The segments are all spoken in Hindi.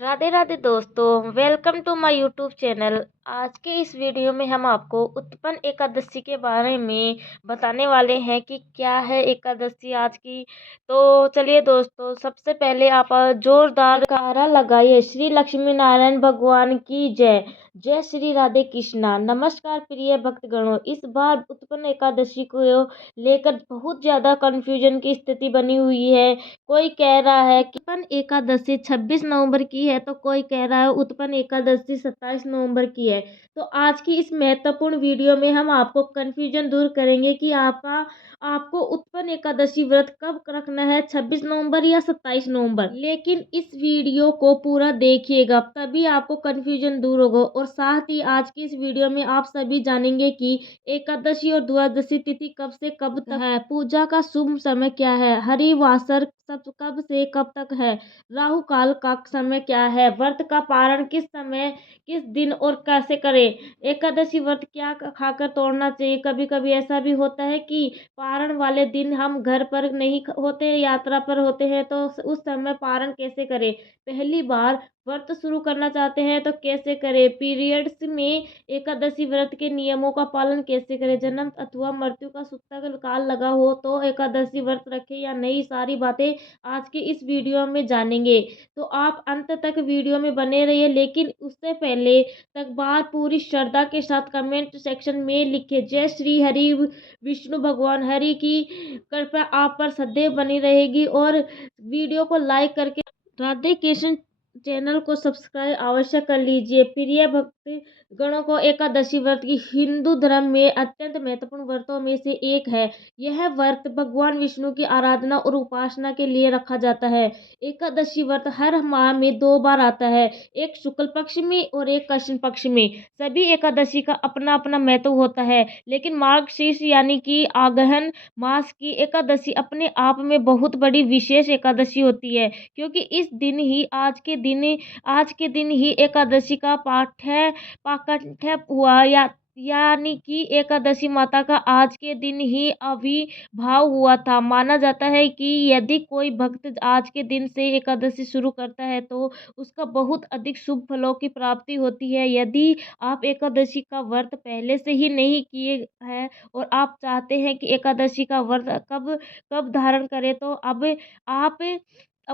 राधे राधे दोस्तों, welcome to my YouTube channel. आज के इस वीडियो में हम आपको उत्पन्न एकादशी के बारे में बताने वाले हैं कि क्या है एकादशी आज की। तो चलिए दोस्तों, सबसे पहले आप जोरदार नारा लगाइए, श्री लक्ष्मी नारायण भगवान की जय। जय श्री राधे कृष्णा। नमस्कार प्रिय भक्तगणों, इस बार उत्पन्न एकादशी को लेकर बहुत ज़्यादा कंफ्यूजन की स्थिति बनी हुई है। कोई कह रहा है कि उत्पन्न एकादशी 26 नवंबर की है, तो कोई कह रहा है उत्पन्न एकादशी 27 नवंबर की है। तो आज की इस महत्वपूर्ण वीडियो में हम आपको कंफ्यूजन दूर करेंगे कि आपको उत्पन्न एकादशी व्रत कब रखना है, 26 नवंबर या 27 नवंबर। लेकिन इस वीडियो को पूरा देखिएगा, तभी आपको कंफ्यूजन दूर होगा। और साथ ही आज की इस वीडियो में आप सभी जानेंगे कि एकादशी और द्वादशी तिथि कब से कब तक है, पूजा का शुभ समय क्या है, हरिवासर सब कब से कब तक है, राहु काल का समय क्या है, व्रत का पारण किस समय किस दिन और कैसे करें, एकादशी व्रत क्या खाकर तोड़ना चाहिए। कभी कभी ऐसा भी होता है कि पारण वाले दिन हम घर पर नहीं होते, यात्रा पर होते हैं, तो उस समय पारण कैसे करें। पहली बार व्रत शुरू करना चाहते हैं तो कैसे करें, पीरियड्स में एकादशी व्रत के नियमों का पालन कैसे करें, जन्म अथवा मृत्यु का सूतक काल लगा हो तो एकादशी व्रत रखें या नहीं, सारी बातें आज के इस वीडियो में जानेंगे। तो आप अंत तक वीडियो में बने रहिए, लेकिन उससे पहले तक बात पूरी श्रद्धा के साथ कमेंट सेक्शन में लिखे, जय श्री हरि विष्णु भगवान हरि की कृपा आप पर सदैव बनी रहेगी। और वीडियो को लाइक करके राधे कृष्ण चैनल को सब्सक्राइब अवश्य कर लीजिए। प्रिय भक्ति गणों को, एकादशी व्रत की हिंदू धर्म में अत्यंत महत्वपूर्ण व्रतों में से एक है। यह व्रत भगवान विष्णु की आराधना और उपासना के लिए रखा जाता है। एकादशी व्रत हर माह में 2 बार आता है, एक शुक्ल पक्ष में और एक कृष्ण पक्ष में। सभी एकादशी का अपना अपना महत्व होता है, लेकिन मार्गशीर्ष यानी कि आगहन मास की एकादशी अपने आप में बहुत बड़ी विशेष एकादशी होती है, क्योंकि आज के दिन ही एकादशी का पाठ्य हुआ, यानी कि एकादशी माता का आज के दिन ही आविर्भाव हुआ था। माना जाता है कि यदि कोई भक्त आज के दिन से एकादशी शुरू करता है तो उसका बहुत अधिक शुभ फलों की प्राप्ति होती है। यदि आप एकादशी का व्रत पहले से ही नहीं किए हैं और आप चाहते हैं कि एकादशी का व्रत कब कब धारण करें, तो अब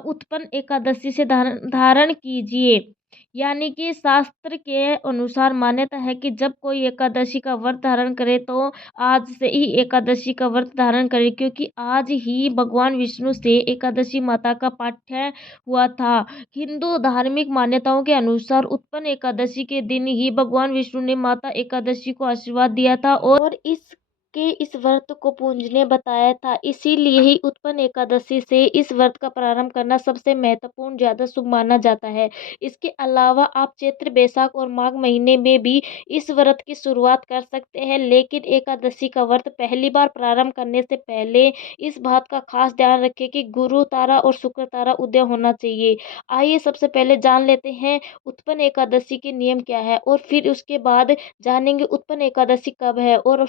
उत्पन्न एकादशी से धारण कीजिए। यानी कि शास्त्र के अनुसार मान्यता है कि जब कोई एकादशी का व्रत धारण करे तो आज से ही एकादशी का व्रत धारण करे, क्योंकि आज ही भगवान विष्णु से एकादशी माता का पाठ्य हुआ था। हिंदू धार्मिक मान्यताओं के अनुसार उत्पन्न एकादशी के दिन ही भगवान विष्णु ने माता एकादशी को आशीर्वाद दिया था और इस व्रत को पूजने बताया था। इसीलिए ही उत्पन्न एकादशी से इस व्रत का प्रारंभ करना सबसे महत्वपूर्ण, ज्यादा शुभ माना जाता है। इसके अलावा आप चैत्र, बैसाख और माघ महीने में भी इस व्रत की शुरुआत कर सकते हैं, लेकिन एकादशी का व्रत पहली बार प्रारंभ करने से पहले इस बात का खास ध्यान रखें कि गुरु तारा और शुक्र तारा उदय होना चाहिए। आइए सबसे पहले जान लेते हैं उत्पन्न एकादशी के नियम क्या है, और फिर उसके बाद जानेंगे उत्पन्न एकादशी कब है। और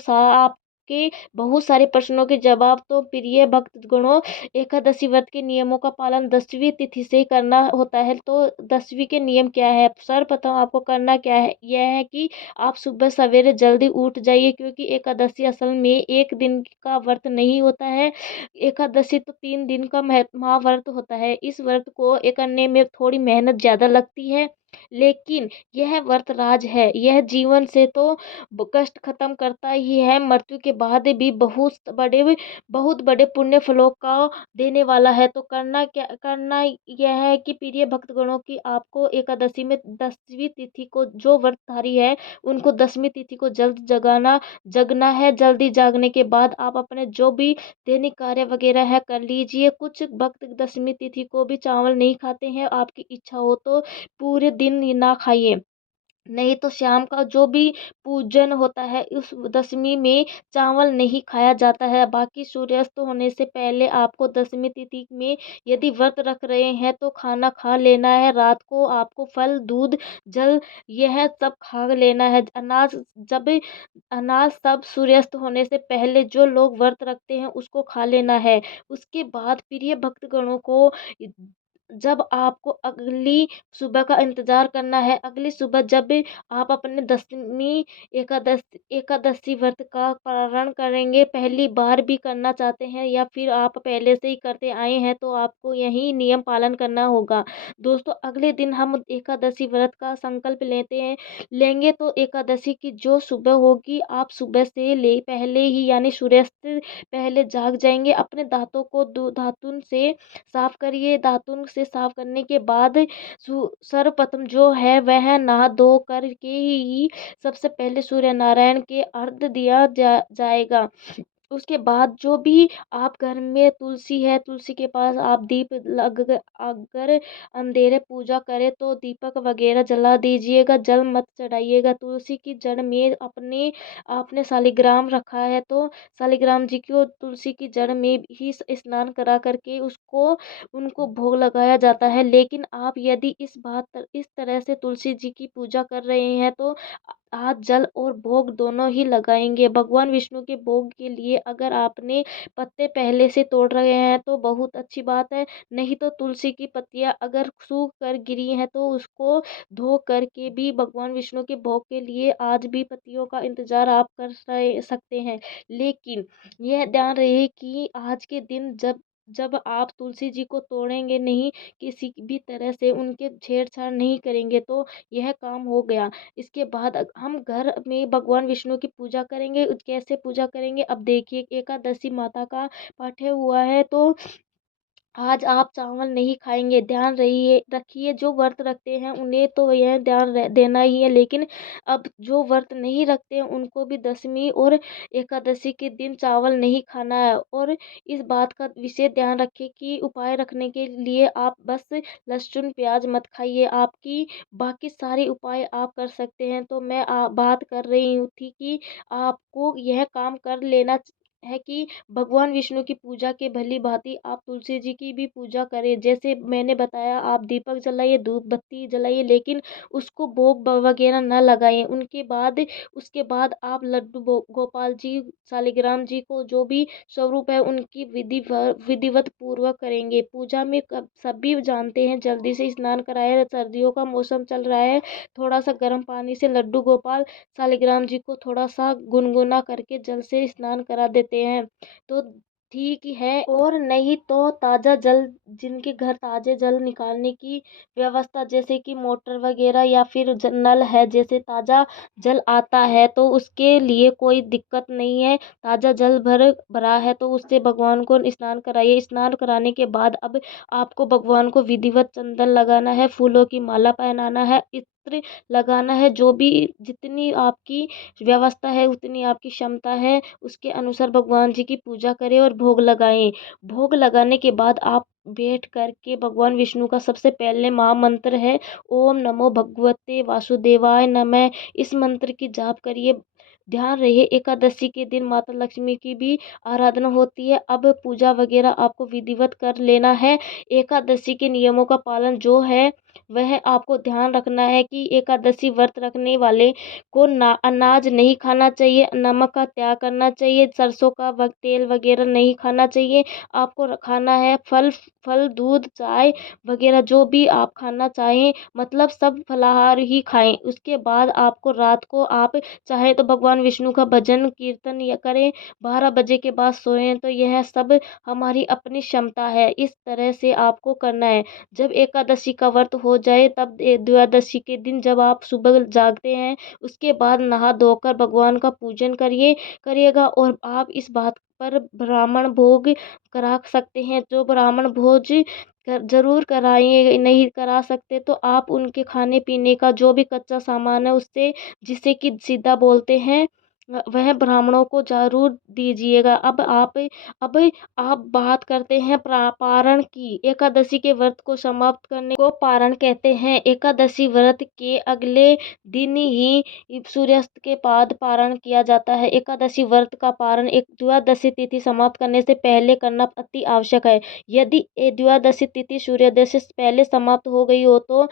के बहुत सारे प्रश्नों के जवाब। तो प्रिय भक्तगणों, एकादशी व्रत के नियमों का पालन 10वीं तिथि से करना होता है। तो 10वीं के नियम क्या है, सर्वप्रथम आपको करना क्या है, यह है कि आप सुबह सवेरे जल्दी उठ जाइए, क्योंकि एकादशी असल में एक दिन का व्रत नहीं होता है। एकादशी तो 3 दिन का महाव्रत होता है। इस व्रत को करने में थोड़ी मेहनत ज़्यादा लगती है, लेकिन यह व्रत राज है। यह जीवन से तो कष्ट खत्म करता ही है, मृत्यु के बाद भी बहुत बड़े पुण्य फलों का देने वाला है। तो करना यह है कि प्रिय भक्तगणों की आपको एकादशी में 10वीं तिथि को जो व्रतधारी है उनको 10वीं तिथि को जगना है। जल्दी जागने के बाद आप अपने जो भी दैनिक कार्य वगैरह है कर लीजिए। कुछ भक्त 10वीं तिथि को भी चावल नहीं खाते हैं, आपकी इच्छा हो तो पूरे दिन ना खाइए, नहीं तो शाम का जो भी पूजन होता है उस 10वीं में चावल नहीं खाया जाता है। बाकी सूर्यास्त होने से पहले आपको 10वीं तिथि में यदि व्रत रख रहे हैं तो खाना खा लेना है। रात को आपको फल, दूध, जल यह सब खा लेना है। अनाज सब सूर्यास्त होने से पहले जो लोग व्रत रखते हैं उसको खा लेना है। उसके बाद प्रिय भक्तगणों को जब आपको अगली सुबह का इंतज़ार करना है, अगली सुबह जब आप अपने 10वीं एकादशी व्रत का पारण करेंगे, पहली बार भी करना चाहते हैं या फिर आप पहले से ही करते आए हैं, तो आपको यही नियम पालन करना होगा। दोस्तों, अगले दिन हम एकादशी व्रत का संकल्प लेंगे तो एकादशी की जो सुबह होगी, आप सुबह से ले पहले ही यानी सूर्यास्त से पहले जाग जाएँगे। अपने दाँतों को दातुन से साफ करिए। दातुन से साफ करने के बाद सर्वप्रथम जो है वह नहा धो कर के ही सबसे पहले सूर्य नारायण के अर्घ्य दिया जाएगा। उसके बाद जो भी आप घर में तुलसी है, तुलसी के पास आप दीप अगर अंधेरे पूजा करें तो दीपक वगैरह जला दीजिएगा, जल मत चढ़ाइएगा। तुलसी की जड़ में आपने शालिग्राम रखा है तो शालिग्राम जी को तुलसी की जड़ में ही स्नान करा करके उनको भोग लगाया जाता है। लेकिन आप यदि इस तरह से तुलसी जी की पूजा कर रहे हैं तो हाथ जल और भोग दोनों ही लगाएंगे। भगवान विष्णु के भोग के लिए अगर आपने पत्ते पहले से तोड़ रहे हैं तो बहुत अच्छी बात है, नहीं तो तुलसी की पत्तियां अगर सूख कर गिरी हैं तो उसको धो करके भी भगवान विष्णु के भोग के लिए आज भी पत्तियों का इंतजार आप सकते हैं। लेकिन यह ध्यान रहे कि आज के दिन जब जब आप तुलसी जी को तोड़ेंगे नहीं, किसी भी तरह से उनके छेड़छाड़ नहीं करेंगे तो यह काम हो गया। इसके बाद हम घर में भगवान विष्णु की पूजा करेंगे। कैसे पूजा करेंगे, अब देखिए, एकादशी माता का पाठ्य हुआ है तो आज आप चावल नहीं खाएंगे। ध्यान रहिए रखिए, जो व्रत रखते हैं उन्हें तो यह ध्यान देना ही है, लेकिन अब जो व्रत नहीं रखते हैं उनको भी दशमी और एकादशी के दिन चावल नहीं खाना है। और इस बात का विशेष ध्यान रखिए कि उपाय रखने के लिए आप बस लहसुन प्याज मत खाइए, आपकी बाकी सारे उपाय आप कर सकते हैं। तो मैं बात कर रही हूँ थी कि आपको यह काम कर लेना है कि भगवान विष्णु की पूजा के भली भांति आप तुलसी जी की भी पूजा करें। जैसे मैंने बताया, आप दीपक जलाइए, धूप बत्ती जलाइए, लेकिन उसको भोग वगैरह न लगाएं। उसके बाद आप लड्डू गोपाल जी, शालिग्राम जी को जो भी स्वरूप है उनकी विधिवत पूर्वक करेंगे। पूजा में सभी जानते हैं जल्दी से स्नान कराया, सर्दियों का मौसम चल रहा है, थोड़ा सा गर्म पानी से लड्डू गोपाल शालिग्राम जी को थोड़ा सा गुनगुना करके जल से स्नान करा देते हैं तो ठीक ही है। और नहीं तो ताज़ा जल, जिनके घर ताज़े जल निकालने की व्यवस्था जैसे कि मोटर वगैरह या फिर नल है, जैसे ताज़ा जल आता है तो उसके लिए कोई दिक्कत नहीं है। ताज़ा जल भरा है तो उससे भगवान को स्नान कराइए। स्नान कराने के बाद अब आपको भगवान को विधिवत चंदन लगाना है, फूलों की माला पहनाना है, इत्र लगाना है। जो भी जितनी आपकी व्यवस्था है, उतनी आपकी क्षमता है, उसके अनुसार भगवान जी की पूजा करें और भोग लगाएं। भोग लगाने के बाद आप बैठ करके भगवान विष्णु का सबसे पहले महामंत्र है ओम नमो भगवते वासुदेवाय नमः, इस मंत्र की जाप करिए। ध्यान रहे, एकादशी के दिन माता लक्ष्मी की भी आराधना होती है। अब पूजा वगैरह आपको विधिवत कर लेना है। एकादशी के नियमों का पालन जो है वह आपको ध्यान रखना है कि एकादशी व्रत रखने वाले को अनाज नहीं खाना चाहिए, नमक का त्याग करना चाहिए, सरसों का तेल वगैरह नहीं खाना चाहिए। आपको खाना है फल दूध चाय वगैरह, जो भी आप खाना चाहें, मतलब सब फलाहार ही खाएं। उसके बाद आपको रात को आप चाहे तो भगवान विष्णु का भजन कीर्तन या करें, 12 बजे के बाद सोएं, तो यह सब हमारी अपनी क्षमता है। इस तरह से आपको करना है। जब एकादशी का व्रत हो जाए तब द्वादशी के दिन जब आप सुबह जागते हैं, उसके बाद नहा धोकर भगवान का पूजन करिएगा। और आप इस बात पर ब्राह्मण भोग करा सकते हैं, जो ब्राह्मण भोज जरूर कराइए। नहीं करा सकते तो आप उनके खाने पीने का जो भी कच्चा सामान है उससे, जिसे कि सीधा बोलते हैं, वह ब्राह्मणों को जरूर दीजिएगा। अब आप बात करते हैं पारण की। एकादशी के व्रत को समाप्त करने को पारण कहते हैं। एकादशी व्रत के अगले दिन ही सूर्यास्त के बाद पारण किया जाता है। एकादशी व्रत का पारण एक द्वादशी तिथि समाप्त करने से पहले करना अति आवश्यक है। यदि द्वादशी तिथि सूर्योदय से पहले समाप्त हो गई हो तो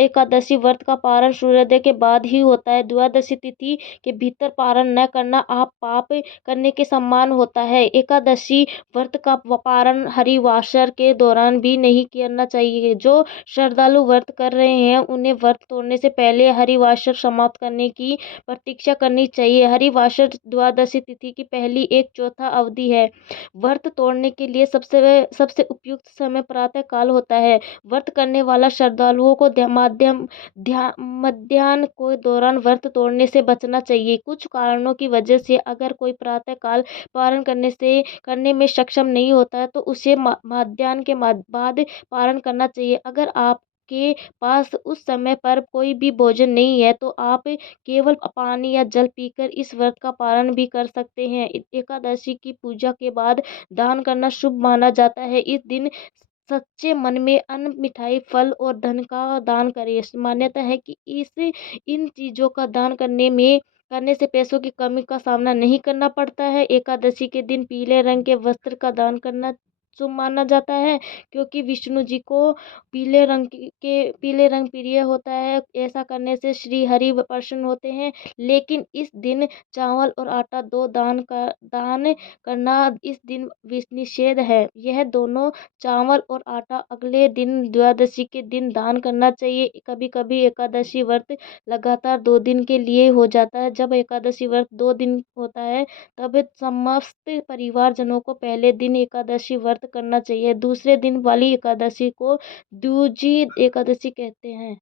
एकादशी व्रत का पारण सूर्योदय के बाद ही होता है। द्वादशी तिथि के भीतर पारण पारण न करना आप पाप करने के समान होता है। एकादशी व्रत का पारण हरिवासर के दौरान भी नहीं करना चाहिए। जो श्रद्धालु व्रत कर रहे हैं उन्हें व्रत तोड़ने से पहले हरिवासर समाप्त करने की प्रतीक्षा करनी चाहिए। हरिवासर द्वादशी तिथि की पहली एक चौथा अवधि है। व्रत तोड़ने के लिए सबसे सबसे उपयुक्त समय प्रातः काल होता है। व्रत करने वाला श्रद्धालुओं को मध्याह्न के दौरान व्रत तोड़ने से बचना चाहिए। कुछ कारणों की वजह से अगर कोई प्रातः काल पारण करने में सक्षम नहीं होता है तो उसे मध्याह्न के बाद पारण करना चाहिए। अगर आपके पास उस समय पर कोई भी भोजन नहीं है तो आप केवल पानी या जल पीकर इस व्रत का पारण भी कर सकते हैं। एकादशी की पूजा के बाद दान करना शुभ माना जाता है। इस दिन सच्चे मन में अन्न, मिठाई, फल और धन का दान करें। मान्यता है कि इन चीजों का दान करने से पैसों की कमी का सामना नहीं करना पड़ता है। एकादशी के दिन पीले रंग के वस्त्र का दान करना शुभ माना जाता है क्योंकि विष्णु जी को पीले रंग प्रिय होता है। ऐसा करने से श्री हरि प्रसन्न होते हैं। लेकिन इस दिन चावल और आटा दान करना इस दिन निषेध है। यह दोनों चावल और आटा अगले दिन द्वादशी के दिन दान करना चाहिए। कभी कभी एकादशी व्रत लगातार 2 दिन के लिए हो जाता है। जब एकादशी व्रत 2 दिन होता है तब समस्त परिवारजनों को पहले दिन एकादशी व्रत करना चाहिए। दूसरे दिन वाली एकादशी को द्विजी एकादशी कहते हैं।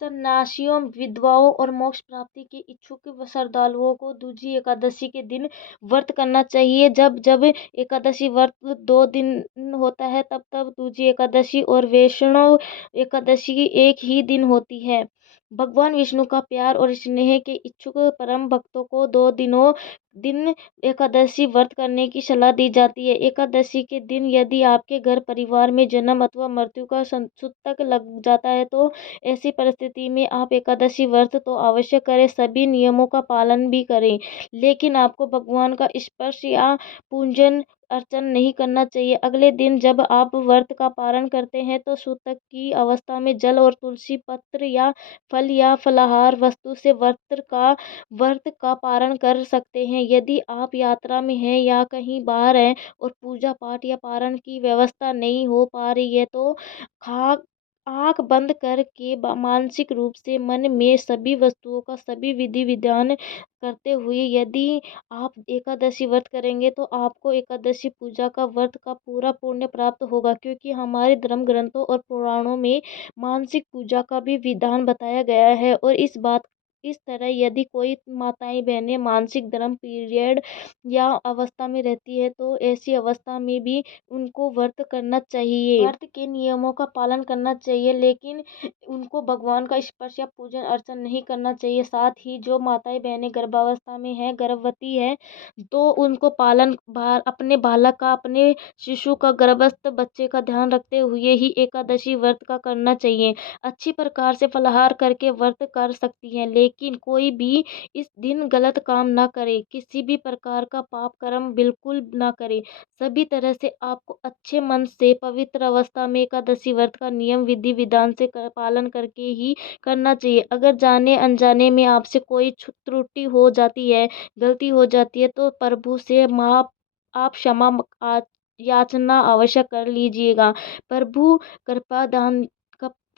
सन्यासियों, विधवाओं और मोक्ष प्राप्ति के इच्छुक श्रद्धालुओं को दूजी एकादशी के दिन व्रत करना चाहिए। जब जब एकादशी व्रत 2 दिन होता है तब दूजी एकादशी और वैष्णव एकादशी एक ही दिन होती है। भगवान विष्णु का प्यार और स्नेह के इच्छुक परम भक्तों को 2 दिन एकादशी व्रत करने की सलाह दी जाती है। एकादशी के दिन यदि आपके घर परिवार में जन्म अथवा मृत्यु का सूतक लग जाता है तो ऐसी परिस्थिति में आप एकादशी व्रत तो अवश्य करें, सभी नियमों का पालन भी करें, लेकिन आपको भगवान का स्पर्श या पूजन अर्चन नहीं करना चाहिए। अगले दिन जब आप व्रत का पारण करते हैं तो सूतक की अवस्था में जल और तुलसी पत्र या फल या फलाहार वस्तु से व्रत का पारण कर सकते हैं। यदि आप यात्रा में हैं या कहीं बाहर हैं और पूजा पाठ या पारण की व्यवस्था नहीं हो पा रही है तो आंख बंद करके मानसिक रूप से मन में सभी वस्तुओं का सभी विधि विधान करते हुए यदि आप एकादशी व्रत करेंगे तो आपको एकादशी पूजा का व्रत का पूरा पुण्य प्राप्त होगा, क्योंकि हमारे धर्म ग्रंथों और पुराणों में मानसिक पूजा का भी विधान बताया गया है। और इस तरह यदि कोई माताएं बहनें मानसिक धर्म पीरियड या अवस्था में रहती है तो ऐसी अवस्था में भी उनको व्रत करना चाहिए, व्रत के नियमों का पालन करना चाहिए, लेकिन उनको भगवान का स्पर्श या पूजन अर्चन नहीं करना चाहिए। साथ ही जो माताएं बहनें गर्भावस्था में है, गर्भवती है, तो उनको अपने बालक का, अपने शिशु का, गर्भस्थ बच्चे का ध्यान रखते हुए ही एकादशी व्रत का करना चाहिए। अच्छी प्रकार से फलाहार करके व्रत कर सकती हैं, लेकिन कोई भी इस दिन गलत काम ना करे, किसी भी प्रकार का पाप कर्म बिल्कुल ना करे। सभी तरह से आपको अच्छे मन से पवित्र अवस्था में एकादशी व्रत का नियम विधि विधान से पालन करके ही करना चाहिए। अगर जाने अनजाने में आपसे कोई त्रुटि हो जाती है, गलती हो जाती है तो प्रभु से आप क्षमा याचना अवश्य कर लीजिएगा। प्रभु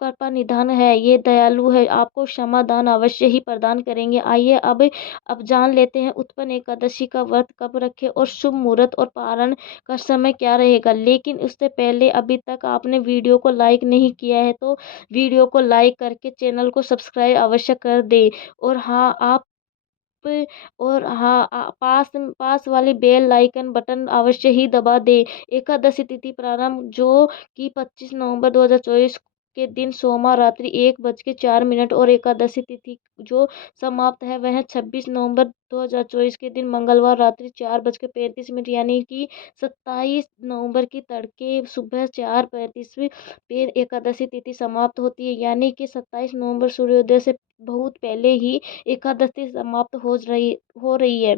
कृपा निधान है, ये दयालु है, आपको क्षमा दान अवश्य ही प्रदान करेंगे। आइए अब जान लेते हैं उत्पन्न एकादशी का व्रत कब रखें और शुभ मुहूर्त और पारण का समय क्या रहेगा। लेकिन उससे पहले अभी तक आपने वीडियो को लाइक नहीं किया है तो वीडियो को लाइक करके चैनल को सब्सक्राइब अवश्य कर दे। और हाँ, पास वाली बेल आइकन बटन अवश्य ही दबा दे। एकादशी तिथि प्रारंभ जो कि 25 नवंबर 2024 के दिन सोमवार रात्रि 1:04 और एकादशी तिथि जो समाप्त है वह 26 नवंबर 2024 के दिन मंगलवार रात्रि 4:35 यानी कि 27 नवंबर की तड़के सुबह 4:35 पे एकादशी तिथि समाप्त होती है। यानी कि 27 नवंबर सूर्योदय से बहुत पहले ही एकादशी समाप्त हो रही है।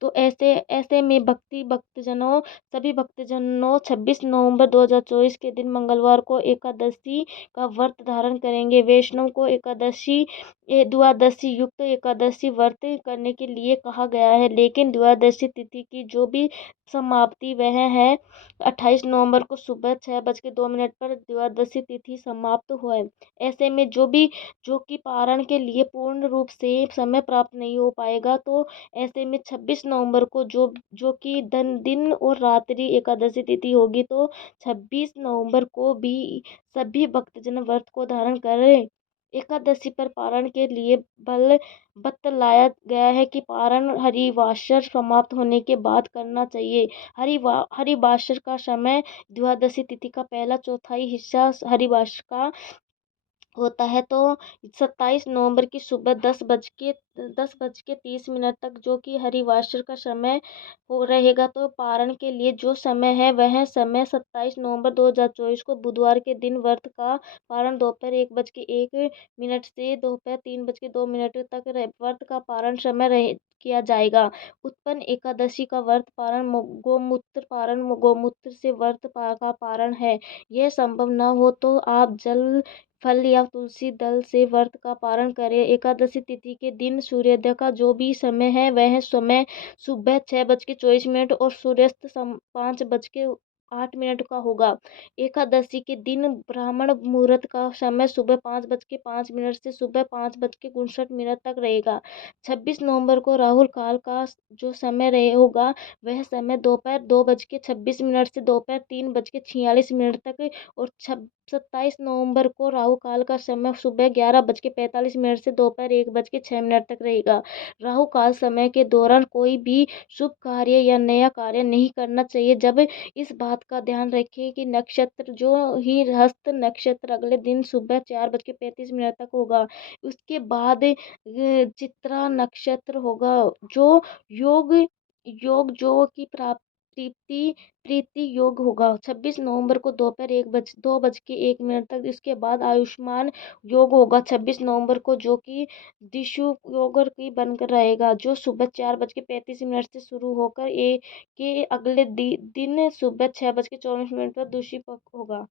तो ऐसे में सभी भक्तजनों 26 नवंबर 2024 के दिन मंगलवार को एकादशी का व्रत धारण करेंगे। वैष्णव को एकादशी द्वादशी युक्त एकादशी व्रत करने के लिए कहा गया है, लेकिन द्वादशी तिथि की जो भी समाप्ति वह है 28 नवंबर को सुबह 6:02 पर द्वादशी तिथि समाप्त हुआ है। ऐसे में जो कि पारण के लिए पूर्ण रूप से समय प्राप्त नहीं हो पाएगा, तो ऐसे में 26 नवंबर को जो कि दिन और रात्रि एकादशी तिथि होगी, तो 26 नवंबर को भी सभी भक्तजन व्रत को धारण करें। एकादशी पर पारण के लिए बतलाया गया है कि पारण हरिवासर समाप्त होने के बाद करना चाहिए। हरिवासर का समय द्वादशी तिथि का पहला चौथाई हिस्सा हरिवासर का होता है, तो 27 नवंबर की सुबह 10:30 तक जो कि हरिवासर का समय हो रहेगा, तो पारण के लिए जो समय है वह समय 27 नवंबर 2024 को बुधवार के दिन व्रत का पारण दोपहर 1:01 से दोपहर 3:02 तक व्रत का पारण समय किया जाएगा। उत्पन्न एकादशी का व्रत पारण गोमूत्र से व्रत का पारण है। यह संभव न हो तो आप जल फल या तुलसी दल से व्रत का पारण करें। एकादशी तिथि के दिन सूर्योदय का जो भी समय है वह समय सुबह 6:24 और सूर्यास्त 5:08 का होगा। एकादशी के दिन ब्राह्मण मुहूर्त का समय सुबह 5:05 से सुबह 5:59 तक रहेगा। 26 नवंबर को राहुल काल का जो समय रहे होगा वह समय दोपहर 2:26 से दोपहर 3:46 तक, और 27 नवंबर को राहु काल का समय सुबह 11:45 से दोपहर 1:06 तक रहेगा। राहु काल समय के दौरान कोई भी शुभ कार्य या नया कार्य नहीं करना चाहिए। जब इस बात का ध्यान रखें कि नक्षत्र जो ही हस्त नक्षत्र अगले दिन सुबह 4:35 तक होगा। उसके बाद चित्रा नक्षत्र होगा, जो योग योग जो की प्रीति प्रीति योग होगा 26 नवंबर को दोपहर 2:01 तक। इसके बाद आयुष्मान योग होगा 26 नवंबर को, जो कि दिशु योग की बनकर रहेगा, जो सुबह 4:35 से शुरू होकर के अगले दिन सुबह 6:24 पर दूषी होगा।